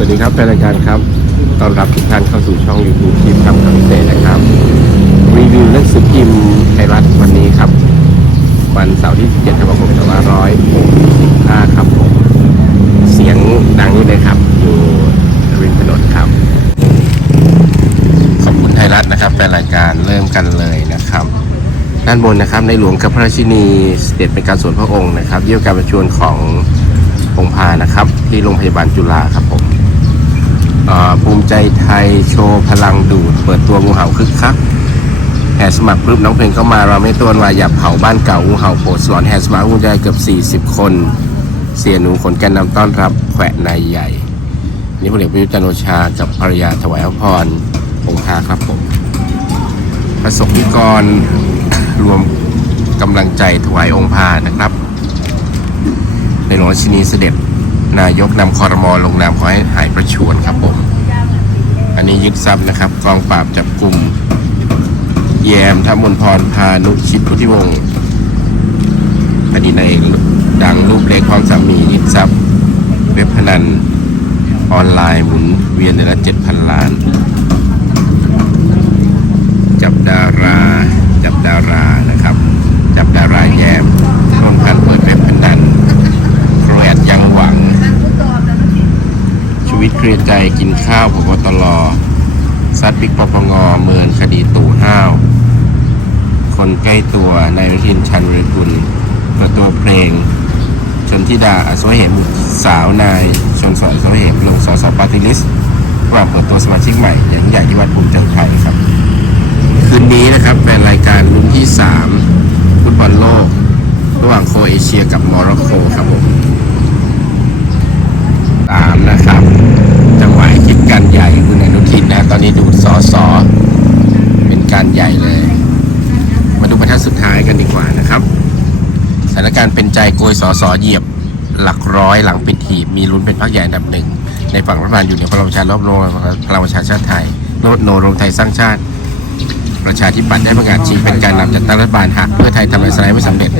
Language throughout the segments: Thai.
วัสดีครับแฟนรายการครับต้อนรับทุกท่านเข้าสู่ช่อง YouTube ทีมคำคำพิเศษนะครับ รีวิวหนังสือพิมพ์ไทยรัฐวันนี้ครับ วันเสาร์ที่7ธันวาคม2565ครับผมเสียงดังนี้เลยครับ อยู่ริมถนนครับ ขอบคุณไทยรัฐนะครับแฟนรายการเริ่มกันเลยนะครับ ด้านบนนะครับในหลวงกับพระราชินีเสด็จเป็นการส่วนพระองค์นะครับเยี่ยมการประชวรขององค์พานะครับ ที่โรงพยาบาลจุฬาครับผม ภูมิใจไทยโชว์พลังดูด เปิดตัวงูเห่าคึกคักแห่สมัครปุ๊บน้องเพลงเข้ามาเราไม่ต้วนว่าอย่าเผาบ้านเก่างูเห่าโผล่สอนแห่สมัครภูมิใจเกือบ 40 คน เสียหนูขนแกนนำต้อนรับแขวะนายใหญ่ นี่พลเอกประยุทธ์จันโอชากับภรรยาถวายพรองค์พาครับผมประสบนิกรรวมกำลังใจถวายองค์พานะครับ ในหลวงราชินีเสด็จ นายกนำคอรมอลงนามขอให้หายประชวรครับผม อันนี้ยึดทรัพย์นะครับ กองปราบจับกลุ่ม แยมทมนพรพานุชิตพุทธิวงศ์อดีตในดังรูปเล็กความสามียึดทรัพย์ เว็บพนันออนไลน์หมุนเวียนเดือนละเจ็ดพันล้าน จับดารานะครับ จับดาราแยมต้นพันธุ์เปิดเว็บพนันครูแอดยังหวัง ชีวิต เคลียร์ใจกินข้าวพบตรซัดบิ๊กปปงเมินคดีตู่ห้าว คนใกล้ตัวนายทินชันวรกุลเปิดตัวเพลง ชนทิดาอสวเหมบุตรสาวนาย ชนสอนอสวเหมลงสอสปาร์ติลิสระหว่างเปิดตัวสมาชิกใหม่ อย่างใหญ่ที่วัดภูมิใจไทยครับ คืนนี้นะครับแฟนรายการรุ่นที่ 3 ฟุตบอลโลก ระหว่างโคเอเชียกับโมร็อกโกครับผมตามนะครับ การใหญ่คุณอนุทินนะ ตอนนี้ดูดสอสอเป็นการใหญ่เลย มาดูบรรทัดสุดท้ายกันดีกว่านะครับสถานการณ์เป็นใจโกยสอสอเหยียบหลักร้อยหลังปิดหีบมีลุ้นเป็นพรรคใหญ่อันดับหนึ่ง ในฝั่งรัฐบาลอยู่ในพลังประชารัฐรวมพลังประชาชาติไทยโนโนรวมไทยสร้างชาติ ประชาธิปัตย์ได้ประกาศชี้เป็นการนำจัดตั้งรัฐบาลหากเพื่อไทยทำอะไรสไลด์ไม่สำเร็จ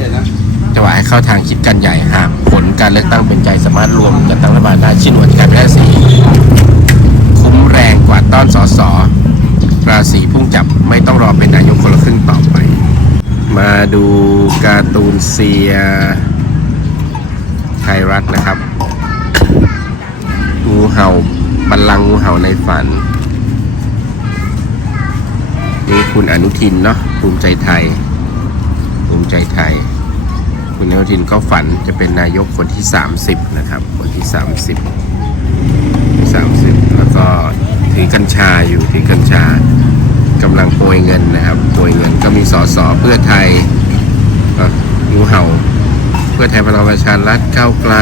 จะว่าให้เข้าทางคิดกันใหญ่หากผลการเลือกตั้งเป็นใจสามารถรวมจัดตั้งรัฐบาลได้ชินวนการไปได้สี กว่าต้อนสอสอราศีพุ่งจับไม่ต้องรอเป็นนายกคนละครึ่งต่อไป มาดูการ์ตูนเซียไทยรัฐนะครับ งูเห่าบัลลังงูเห่าในฝัน นี่คุณอนุทินเนาะภูมิใจไทย ภูมิใจไทย คุณอนุทินก็ฝันจะเป็นนายกคนที่ 30 นะครับ คนที่ 30 30 แล้วก็ถือ กัญชาอยู่ถือกัญชากำลังโปรยเงินนะครับโปรยเงินก็มีสสเพื่อไทยงูเห่า เพื่อไทยพลังประชารัฐก้าวไกล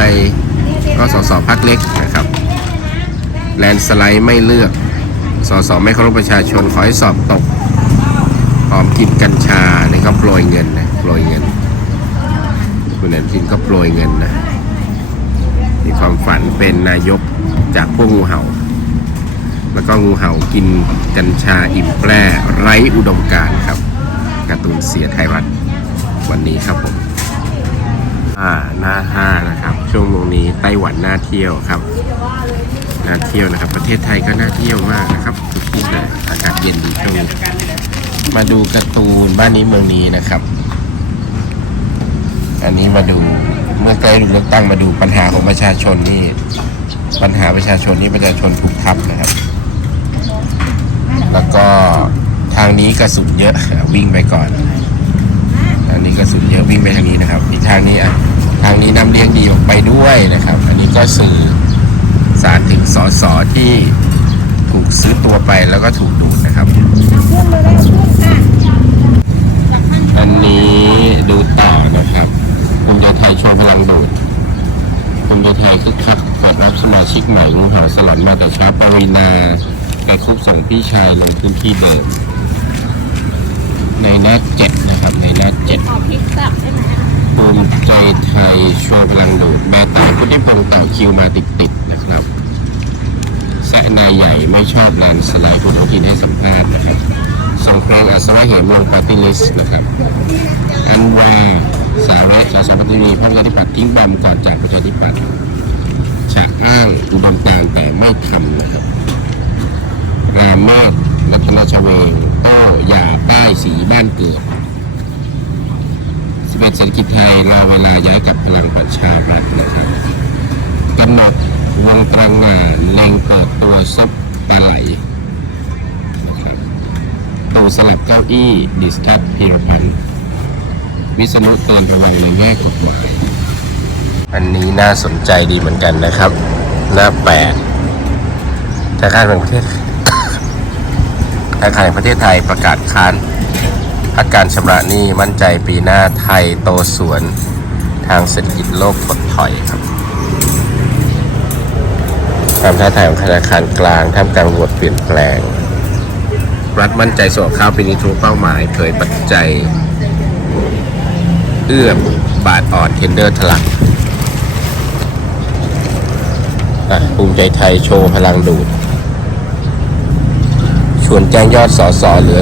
ก็สสพักเล็กนะครับแลนสไลด์ไม่เลือกสสไม่เคารพประชาชนขอให้สอบตกพร้อมกินกัญชานี่ก็โปรยเงินนะโปรยเงิน คุณอนุทินก็โปรยเงินนะมีความฝันเป็นนายกจากพวกงูเห่า แล้วก็งูเห่ากินกัญชาอิ่มแปรไร้อุดมการครับการ์ตูนเสียไทยรัฐวันนี้ครับผมอ่าหน้าห้านะครับ ช่วงวงนี้ไต้หวันน่าเที่ยวครับน่าเที่ยวนะครับ ประเทศไทยก็น่าเที่ยวมากนะครับทุกที่เลยอากาศเย็นดีช่วงนี้มาดูการ์ตูนบ้านนี้เมืองนี้นะครับ อันนี้มาดูเมื่อใกล้เลือกตั้งมาดูปัญหาของประชาชนนี่ปัญหาประชาชนนี่ประชาชนถูกทับนะครับ แล้วก็ทางนี้กระสุนเยอะวิ่งไปก่อนทางนี้กระสุนเยอะวิ่งไปทางนี้นะครับ อีกทางนี้อะทางนี้น้ำเลี้ยงดีออกไปด้วยนะครับ อันนี้ก็สื่อสารถึงสอสอที่ถูกซื้อตัวไปแล้วก็ถูกดูดนะครับอันนี้ดูต่อนะครับภูมิใจไทยชว์พลังดูดภูมิใจไทยคึกคักเปิดรับสมาชิกใหม่งูเห่าสลอนมาแต่ช้าปวีนา แกคุบส่งพี่ชายลงพื้นที่เดิม ในหน้าเจ็ดนะครับ ในหน้าเจ็ดเอาพริกสับได้ไหมภูมิใจไทยโชว์พลังโดดแม่ตายพุทธิพงศ์ต่อคิวมาติดๆนะครับแซนายใหญ่ไม่ชอบแลนสไลด์คุณกินให้สัมภาษณ์นะครับสองครั้งอัศวะเหมวงปาร์ตี้ลิสต์นะครับ อันว่าสาระสาสปฏิรีพรรคประชาธิปัตย์ทิ้งบอมก่อนจากประชาธิปัตย์จะอ้างอุดมการแต่ไม่ทำนะครับ งามมาศรัตนชเวงเต้าหยาป้ายสีบ้านเกิดสวัสดิ์สักิจไทยลาวลาย้ายกับพลังประชารัฐนะครับกำหนดวังตรังงานเล็งเปิดตัวซับปลาไหลโตสลับเก้าอี้ดิสทัตพีรพันธ์วิศนุตอนระวังในแง่กฎหมายอันนี้น่าสนใจดีเหมือนกันนะครับ หน้าแปดธนาคารแห่งประเทศ ธนาคารแห่งประเทศไทยประกาศค้านพักการชำระหนี้มั่นใจปีหน้าไทยโตสวนทางเศรษฐกิจโลกถดถอยครับ ความท้าทายของธนาคารกลางท่ามกลางบทเปลี่ยนแปลง รัฐมั่นใจส่งข้าวปีนี้ทะลุเป้าหมายเผยปัจจัย เอื้อมบาทอ่อนเทนเดอร์ทะลักอะภูมิใจไทยโชว์พลังดูด ชวนแจ้งยอดสอสอเหลือ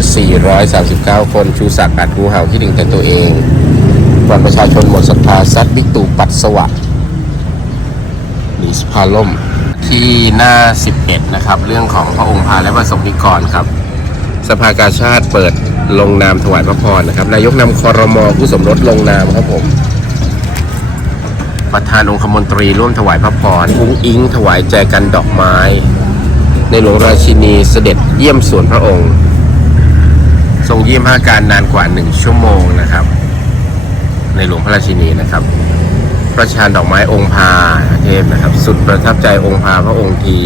439 คน ชูศักดิ์อัดงูเห่าที่ดึงแต่ตัวเองก่อนประชาชนหมดศรัทธาซัดบิ๊กตู่ปัดสวะหนีสภาล่มที่หน้า 11 นะครับ เรื่องของพระองค์พาและประสงค์นิกรครับ สภากาชาติเปิดลงนามถวายพระพรนะครับ นายกนำคอรมอผู้สมรสลงนามครับผม ประธานองคมนตรีร่วมถวายพระพรอุ้งอิงถวายแจกันดอกไม้ ในหลวงราชินีเสด็จเยี่ยมสวนพระองค์ ทรงเยี่ยมพระการนานกว่าหนึ่งชั่วโมงนะครับ ในหลวงพระราชินีนะครับ ประชานดอกไม้องค์พาเทพนะครับ สุดประทับใจองค์พาพระองค์ที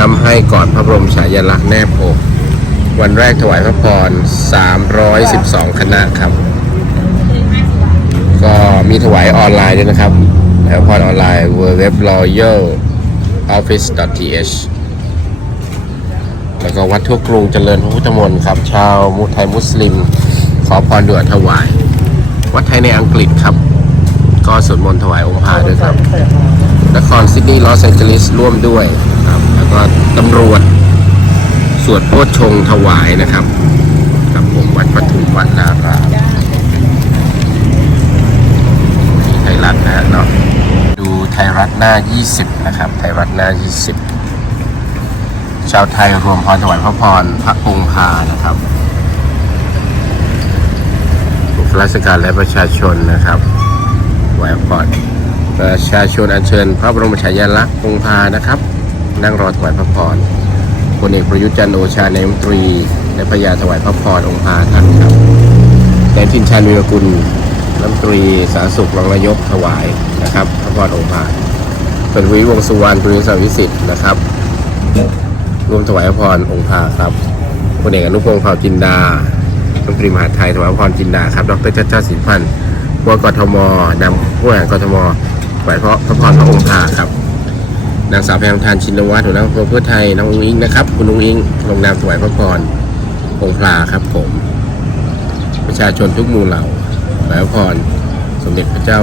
นำให้ก่อนพระบรมฉายาลักษณ์แนบอกวันแรกถวายพระพร 312 คณะครับ ก็มีถวายออนไลน์ด้วยนะครับถวายพรออนไลน์ w w w royal office th แล้วก็วัดทั่วกรุงเจริญพระพุทธมนต์ครับ ชาวมุไทยมุสลิม ขอพรด่วนถวาย วัดไทยในอังกฤษครับ ก็สวดมนต์ถวายองค์พระด้วยครับ นครซิดนีย์ลอสแองเจลิสร่วมด้วยครับ แล้วก็ตำรวจ สวดโพชงถวายนะครับกับผมวัดปทุมวันนารามไทยรัฐนะฮะเนาะดูไทยรัฐหน้า 20 นะครับ ไทยรัฐหน้า 20 ชาวไทยรวมพรถวายพระพรพระองค์พานะครับผู้ข้าราชการและประชาชนนะครับถวายพรประชาชนอัญเชิญ พระบรมฉายาลักษณ์องค์พานะครับ นั่งรอถวายพระพรพลเอกประยุทธ์จันทร์โอชานายกรัฐมนตรีและพระยาถวายพระพรองค์พาท่านครับนายทินชาญวีรกุลรัฐมนตรีสาธารณสุขรองนายกถวายนะครับ พระพรองค์พาเป็นวิวงสุวรรณปริศวิสิทธิ์นะครับ ร่วมถวายพรองค์พาครับพลเอกอนุพงศ์เผ่าจินดารัฐมนตรีมหาดไทยถวายพรจินดาครับ ดรชัชชาติสินพันธ์ผู้ว่ากทมนำผู้บริหารกทมถวายพระพระพรพระองค์พาครับ นางสาวแพรทานชินวัตรหัวหน้าพรรคเพื่อไทย น้องอุ้งอิงนะครับ คุณอุ้งอิงลงนามถวายพระพรองค์พาครับผม ประชาชนทุกหมู่เหล่าถวายพระพรสมเด็จพระเจ้า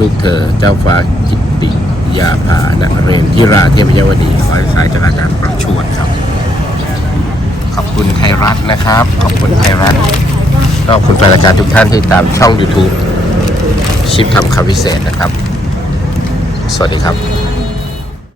ลูกเธอ เจ้าฟ้ากิ ยาภานเรนทิราเทพยวดีขอสายจากอาจารย์ประชวดครับ ขอบคุณไทยรัฐนะครับ ขอบคุณไทยรัฐก็ขอบคุณแฟนรายการทุกท่านที่ตามช่อง YouTube ชิปทำคำพิเศษนะครับ สวัสดีครับ